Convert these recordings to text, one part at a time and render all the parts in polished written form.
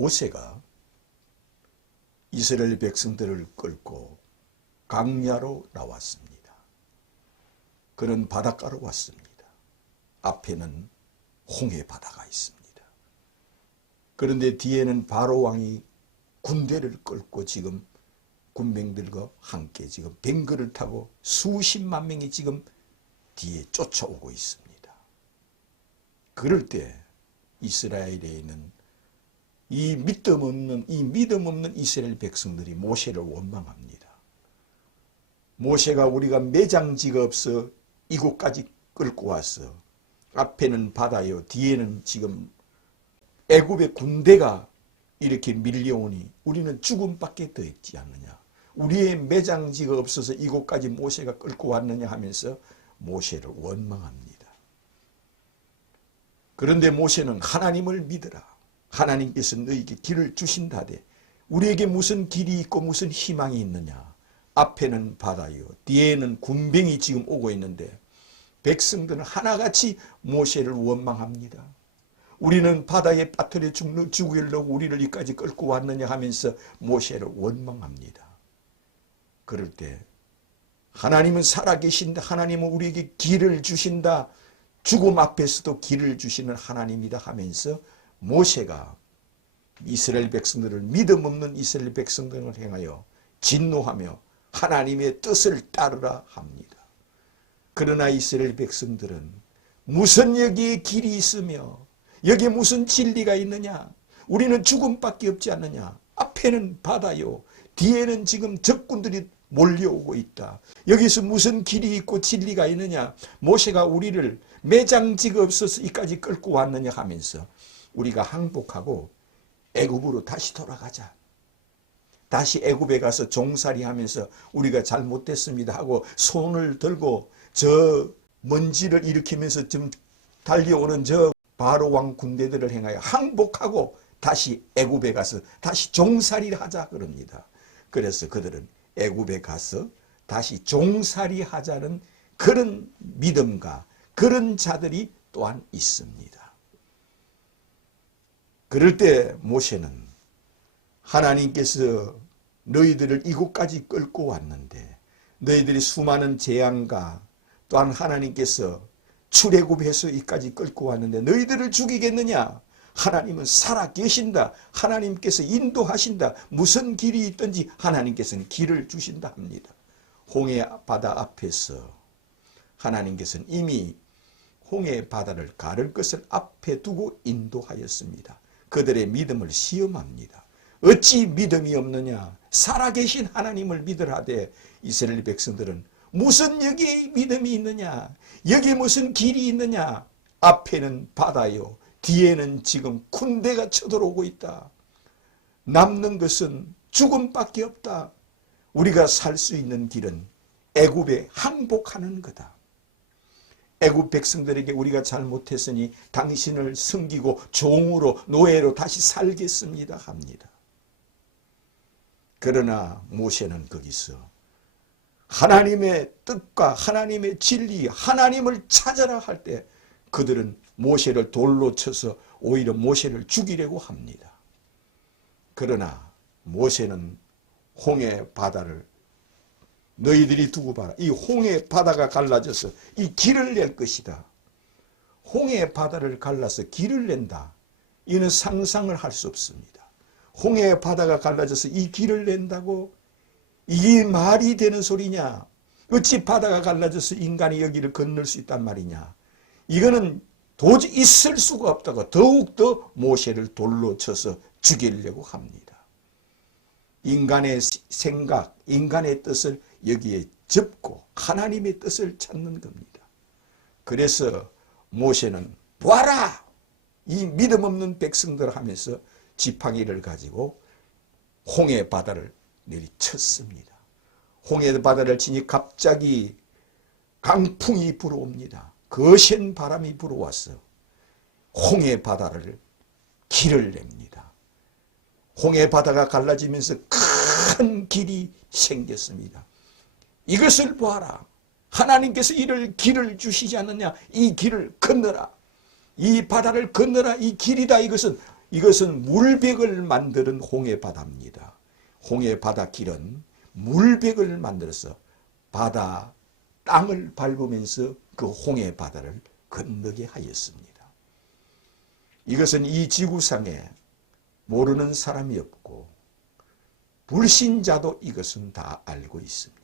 모세가 이스라엘 백성들을 끌고 광야로 나왔습니다. 그는 바닷가로 왔습니다. 앞에는 홍해 바다가 있습니다. 그런데 뒤에는 바로 왕이 군대를 끌고 지금 군병들과 함께 지금 뱅거를 타고 수십만 명이 지금 뒤에 쫓아오고 있습니다. 그럴 때 이스라엘에 있는 이 믿음 없는 이스라엘 백성들이 모세를 원망합니다. 모세가 우리가 매장지가 없어 이곳까지 끌고 왔어. 앞에는 바다요, 뒤에는 지금 애굽의 군대가 이렇게 밀려오니 우리는 죽음밖에 더 있지 않느냐. 우리의 매장지가 없어서 이곳까지 모세가 끌고 왔느냐 하면서 모세를 원망합니다. 그런데 모세는 하나님을 믿으라. 하나님께서 너에게 길을 주신다되 우리에게 무슨 길이 있고 무슨 희망이 있느냐. 앞에는 바다요, 뒤에는 군병이 지금 오고 있는데 백성들은 하나같이 모세를 원망합니다. 우리는 바다에 빠뜨려 죽으려고 우리를 여기까지 끌고 왔느냐 하면서 모세를 원망합니다. 그럴 때 하나님은 살아계신다. 하나님은 우리에게 길을 주신다. 죽음 앞에서도 길을 주시는 하나님이다 하면서 모세가 이스라엘 백성들을 믿음 없는 이스라엘 백성들을 향하여 진노하며 하나님의 뜻을 따르라 합니다. 그러나 이스라엘 백성들은 무슨 여기에 길이 있으며 여기에 무슨 진리가 있느냐. 우리는 죽음밖에 없지 않느냐. 앞에는 바다요, 뒤에는 지금 적군들이 몰려오고 있다. 여기서 무슨 길이 있고 진리가 있느냐. 모세가 우리를 매장지가 없어서 이까지 끌고 왔느냐 하면서 우리가 항복하고 애굽으로 다시 돌아가자. 다시 애굽에 가서 종살이 하면서 우리가 잘못됐습니다 하고 손을 들고 저 먼지를 일으키면서 좀 달려오는 저 바로 왕 군대들을 향하여 항복하고 다시 애굽에 가서 다시 종살이를 하자 그럽니다. 그래서 그들은 애굽에 가서 다시 종살이 하자는 그런 믿음과 그런 자들이 또한 있습니다. 그럴 때 모세는 하나님께서 너희들을 이곳까지 끌고 왔는데 너희들이 수많은 재앙과 또한 하나님께서 출애굽해서 이까지 끌고 왔는데 너희들을 죽이겠느냐? 하나님은 살아계신다. 하나님께서 인도하신다. 무슨 길이 있든지 하나님께서는 길을 주신다 합니다. 홍해 바다 앞에서 하나님께서는 이미 홍해 바다를 가를 것을 앞에 두고 인도하였습니다. 그들의 믿음을 시험합니다. 어찌 믿음이 없느냐? 살아계신 하나님을 믿으라되 이스라엘 백성들은 무슨 여기에 믿음이 있느냐? 여기에 무슨 길이 있느냐? 앞에는 바다요, 뒤에는 지금 군대가 쳐들어오고 있다. 남는 것은 죽음밖에 없다. 우리가 살 수 있는 길은 애굽에 항복하는 거다. 애굽 백성들에게 우리가 잘못했으니 당신을 섬기고 종으로 노예로 다시 살겠습니다 합니다. 그러나 모세는 거기서 하나님의 뜻과 하나님의 진리, 하나님을 찾아라 할 때 그들은 모세를 돌로 쳐서 오히려 모세를 죽이려고 합니다. 그러나 모세는 홍해 바다를 너희들이 두고 봐라. 이 홍해 바다가 갈라져서 이 길을 낼 것이다. 홍해 바다를 갈라서 길을 낸다. 이는 상상을 할 수 없습니다. 홍해 바다가 갈라져서 이 길을 낸다고? 이게 말이 되는 소리냐? 어찌 바다가 갈라져서 인간이 여기를 건널 수 있단 말이냐? 이거는 도저히 있을 수가 없다고 더욱더 모세를 돌로 쳐서 죽이려고 합니다. 인간의 생각, 인간의 뜻을 여기에 접고 하나님의 뜻을 찾는 겁니다. 그래서 모세는 보아라! 이 믿음 없는 백성들 하면서 지팡이를 가지고 홍해 바다를 내리쳤습니다. 홍해 바다를 치니 갑자기 강풍이 불어옵니다. 거센 바람이 불어와서 홍해 바다를 길을 냅니다. 홍해 바다가 갈라지면서 큰 길이 생겼습니다. 이것을 보아라. 하나님께서 이를 길을 주시지 않느냐. 이 길을 건너라. 이 바다를 건너라. 이 길이다. 이것은 이것은 물백을 만드는 홍해바다입니다. 홍해바다 길은 물백을 만들어서 바다 땅을 밟으면서 그 홍해바다를 건너게 하였습니다. 이것은 이 지구상에 모르는 사람이 없고 불신자도 이것은 다 알고 있습니다.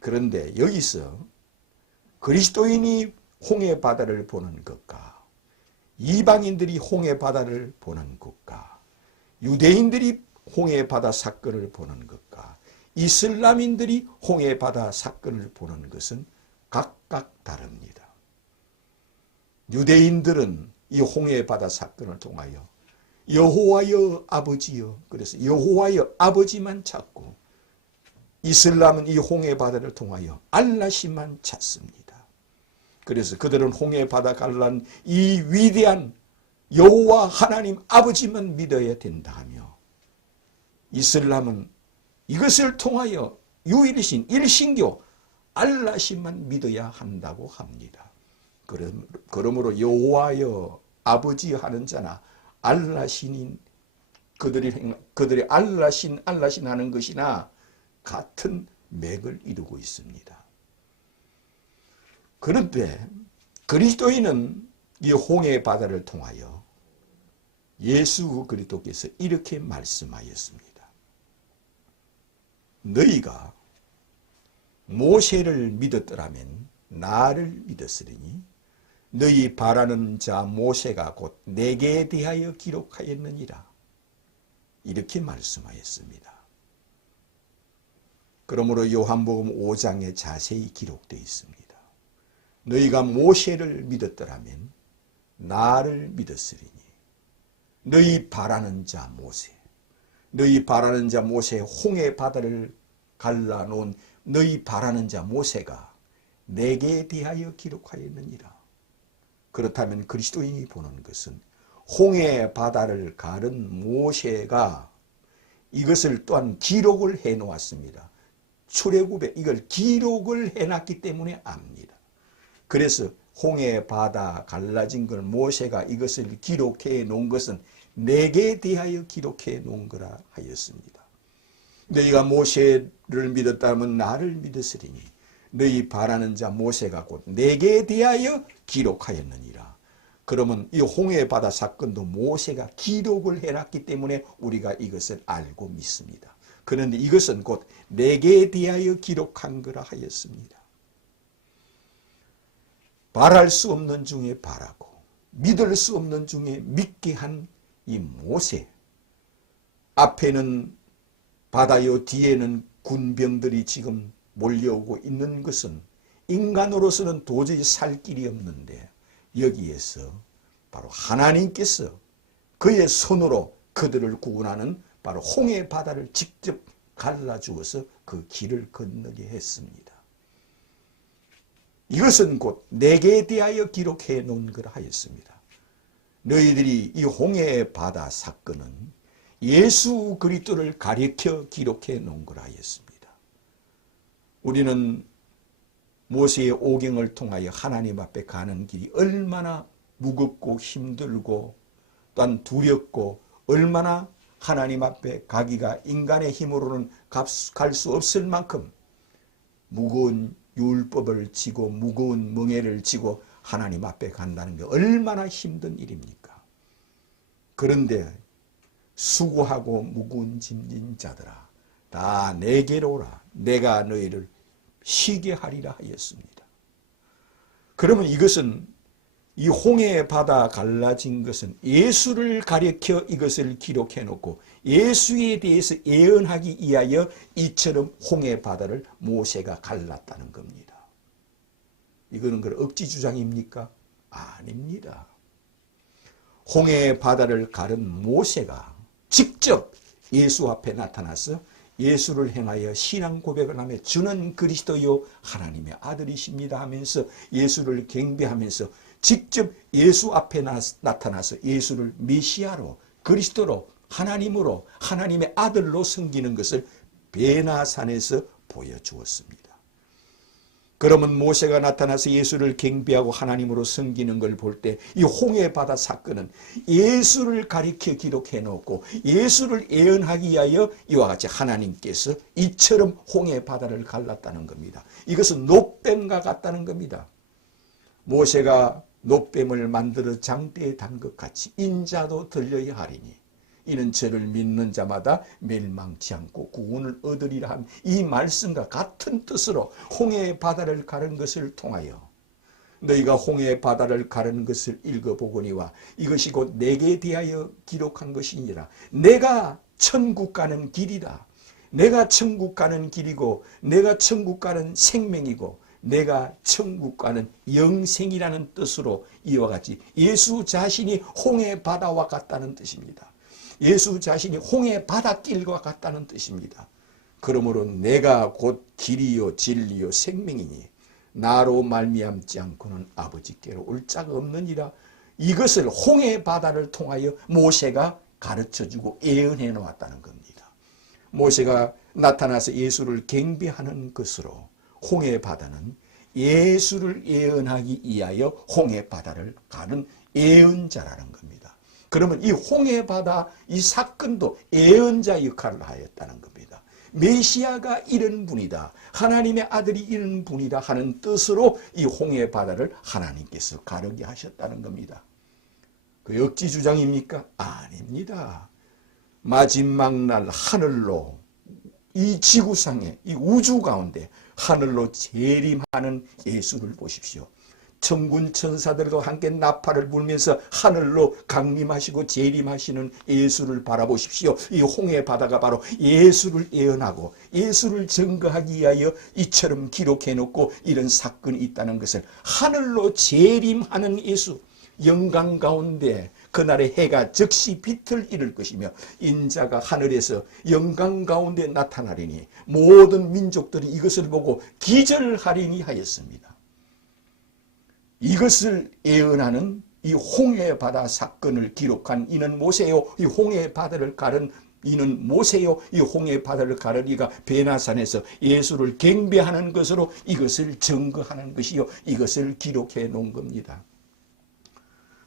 그런데 여기서 그리스도인이 홍해바다를 보는 것과 이방인들이 홍해바다를 보는 것과 유대인들이 홍해바다 사건을 보는 것과 이슬람인들이 홍해바다 사건을 보는 것은 각각 다릅니다. 유대인들은 이 홍해바다 사건을 통하여 여호와여 아버지여, 그래서 여호와여 아버지만 찾고, 이슬람은 이 홍해바다를 통하여 알라시만 찾습니다. 그래서 그들은 홍해바다 갈란 이 위대한 여호와 하나님 아버지만 믿어야 된다 하며, 이슬람은 이것을 통하여 유일신 일신교 알라시만 믿어야 한다고 합니다. 그러므로 여호와여 아버지 하는 자나 알라신인 그들이 알라신 하는 것이나 같은 맥을 이루고 있습니다. 그런데 그리스도인은 이 홍해 바다를 통하여 예수 그리스도께서 이렇게 말씀하였습니다. 너희가 모세를 믿었더라면 나를 믿었으리니 너희 바라는 자 모세가 곧 내게 대하여 기록하였느니라. 이렇게 말씀하였습니다. 그러므로 요한복음 5장에 자세히 기록되어 있습니다. 너희가 모세를 믿었더라면 나를 믿었으리니 너희 바라는 자 모세, 너희 바라는 자 모세, 홍해 바다를 갈라놓은 너희 바라는 자 모세가 내게 대하여 기록하였느니라. 그렇다면 그리스도인이 보는 것은 홍해 바다를 가른 모세가 이것을 또한 기록을 해놓았습니다. 출애굽에 이걸 기록을 해놨기 때문에 압니다. 그래서 홍해 바다 갈라진 걸 모세가 이것을 기록해 놓은 것은 내게 대하여 기록해 놓은 거라 하였습니다. 너희가 모세를 믿었다면 나를 믿었으리니 너희 바라는 자 모세가 곧 내게 대하여 기록하였느니라. 그러면 이 홍해 바다 사건도 모세가 기록을 해놨기 때문에 우리가 이것을 알고 믿습니다. 그런데 이것은 곧 내게 대하여 기록한 거라 하였습니다. 바랄 수 없는 중에 바라고 믿을 수 없는 중에 믿게 한 이 모세, 앞에는 바다요 뒤에는 군병들이 지금 몰려오고 있는 것은 인간으로서는 도저히 살 길이 없는데, 여기에서 바로 하나님께서 그의 손으로 그들을 구원하는 바로 홍해 바다를 직접 갈라주어서 그 길을 건너게 했습니다. 이것은 곧 내게 대하여 기록해 놓은 거라 하였습니다. 너희들이 이 홍해 바다 사건은 예수 그리스도를 가리켜 기록해 놓은 거라 하였습니다. 우리는 모세의 오경을 통하여 하나님 앞에 가는 길이 얼마나 무겁고 힘들고 또한 두렵고 얼마나 하나님 앞에 가기가 인간의 힘으로는 갈 수 없을 만큼 무거운 율법을 지고 무거운 멍에를 지고 하나님 앞에 간다는 게 얼마나 힘든 일입니까? 그런데 수고하고 무거운 짐진 자들아 다 내게로 오라. 내가 너희를 쉬게 하리라 하였습니다. 그러면 이것은 이 홍해 바다 갈라진 것은 예수를 가리켜 이것을 기록해 놓고 예수에 대해서 예언하기 위하여 이처럼 홍해 바다를 모세가 갈랐다는 겁니다. 이거는 그 억지 주장입니까? 아닙니다. 홍해 바다를 가른 모세가 직접 예수 앞에 나타나서 예수를 행하여 신앙 고백을 하며 주는 그리스도요 하나님의 아들이십니다 하면서 예수를 경배하면서 직접 예수 앞에 나타나서 예수를 메시아로 그리스도로 하나님으로 하나님의 아들로 섬기는 것을 베나산에서 보여주었습니다. 그러면 모세가 나타나서 예수를 경배하고 하나님으로 섬기는 걸 볼 때 이 홍해 바다 사건은 예수를 가리켜 기록해 놓고 예수를 예언하기 위하여 이와 같이 하나님께서 이처럼 홍해 바다를 갈랐다는 겁니다. 이것은 놋뱀과 같다는 겁니다. 모세가 놋뱀을 만들어 장대에 단 것 같이 인자도 들려야 하리니 이는 저를 믿는 자마다 멸망치 않고 구원을 얻으리라 한 이 말씀과 같은 뜻으로 홍해의 바다를 가른 것을 통하여 너희가 홍해의 바다를 가른 것을 읽어보거니와 이것이 곧 내게 대하여 기록한 것이니라. 내가 천국 가는 길이라. 내가 천국 가는 길이고 내가 천국 가는 생명이고 내가 천국 가는 영생이라는 뜻으로 이와 같이 예수 자신이 홍해 바다와 같다는 뜻입니다. 예수 자신이 홍해 바닷길과 같다는 뜻입니다. 그러므로 내가 곧 길이요 진리요 생명이니 나로 말미암지 않고는 아버지께로 올 자가 없느니라. 이것을 홍해 바다를 통하여 모세가 가르쳐주고 예언해 놓았다는 겁니다. 모세가 나타나서 예수를 경배하는 것으로 홍해 바다는 예수를 예언하기 위하여 홍해 바다를 가는 예언자라는 겁니다. 그러면 이 홍해 바다 이 사건도 예언자 역할을 하였다는 겁니다. 메시아가 이런 분이다. 하나님의 아들이 이런 분이다 하는 뜻으로 이 홍해 바다를 하나님께서 가르게 하셨다는 겁니다. 그 역지 주장입니까? 아닙니다. 마지막 날 하늘로 이 지구상에 이 우주 가운데 하늘로 재림하는 예수를 보십시오. 천군 천사들과 함께 나팔을 불면서 하늘로 강림하시고 재림하시는 예수를 바라보십시오. 이 홍해 바다가 바로 예수를 예언하고 예수를 증거하기 위하여 이처럼 기록해 놓고 이런 사건이 있다는 것을 하늘로 재림하는 예수, 영광 가운데 그날의 해가 즉시 빛을 잃을 것이며 인자가 하늘에서 영광 가운데 나타나리니 모든 민족들이 이것을 보고 기절하리니 하였습니다. 이것을 예언하는 이 홍해 바다 사건을 기록한 이는 모세요. 이 홍해 바다를 가른 이는 모세요. 이 홍해 바다를 가르리가 베나산에서 예수를 경배하는 것으로 이것을 증거하는 것이요. 이것을 기록해 놓은 겁니다.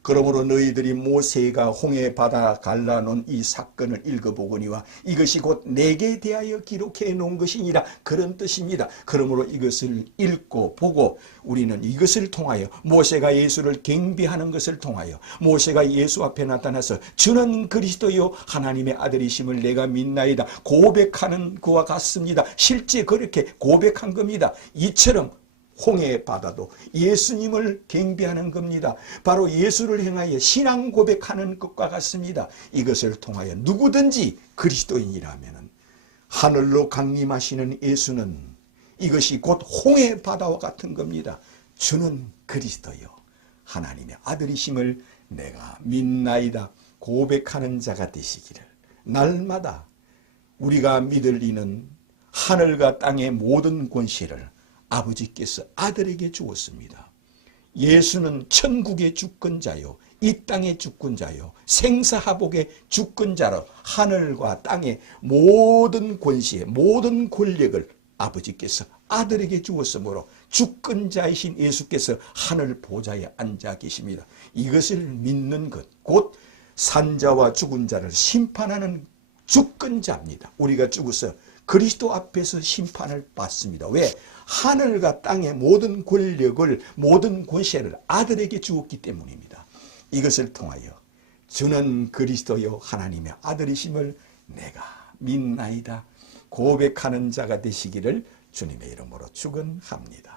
그러므로 너희들이 모세가 홍해 바다 갈라놓은 이 사건을 읽어보거니와 이것이 곧 내게 대하여 기록해 놓은 것이니라 그런 뜻입니다. 그러므로 이것을 읽고 보고 우리는 이것을 통하여 모세가 예수를 경배하는 것을 통하여 모세가 예수 앞에 나타나서 주는 그리스도요 하나님의 아들이심을 내가 믿나이다 고백하는 그와 같습니다. 실제 그렇게 고백한 겁니다. 이처럼 홍해 바다도 예수님을 경배하는 겁니다. 바로 예수를 향하여 신앙 고백하는 것과 같습니다. 이것을 통하여 누구든지 그리스도인이라면 하늘로 강림하시는 예수는 이것이 곧 홍해 바다와 같은 겁니다. 주는 그리스도요 하나님의 아들이심을 내가 믿나이다 고백하는 자가 되시기를 날마다 우리가 믿을 이는 하늘과 땅의 모든 권세를 아버지께서 아들에게 주었습니다. 예수는 천국의 주권자요 이 땅의 주권자요 생사하복의 주권자로 하늘과 땅의 모든 권세 모든 권력을 아버지께서 아들에게 주었으므로 주권자이신 예수께서 하늘 보좌에 앉아 계십니다. 이것을 믿는 것 곧 산자와 죽은 자를 심판하는 주권자입니다. 우리가 죽어서 그리스도 앞에서 심판을 받습니다. 왜? 하늘과 땅의 모든 권력을 모든 권세를 아들에게 주었기 때문입니다. 이것을 통하여 주는 그리스도요 하나님의 아들이심을 내가 믿나이다 고백하는 자가 되시기를 주님의 이름으로 축원합니다.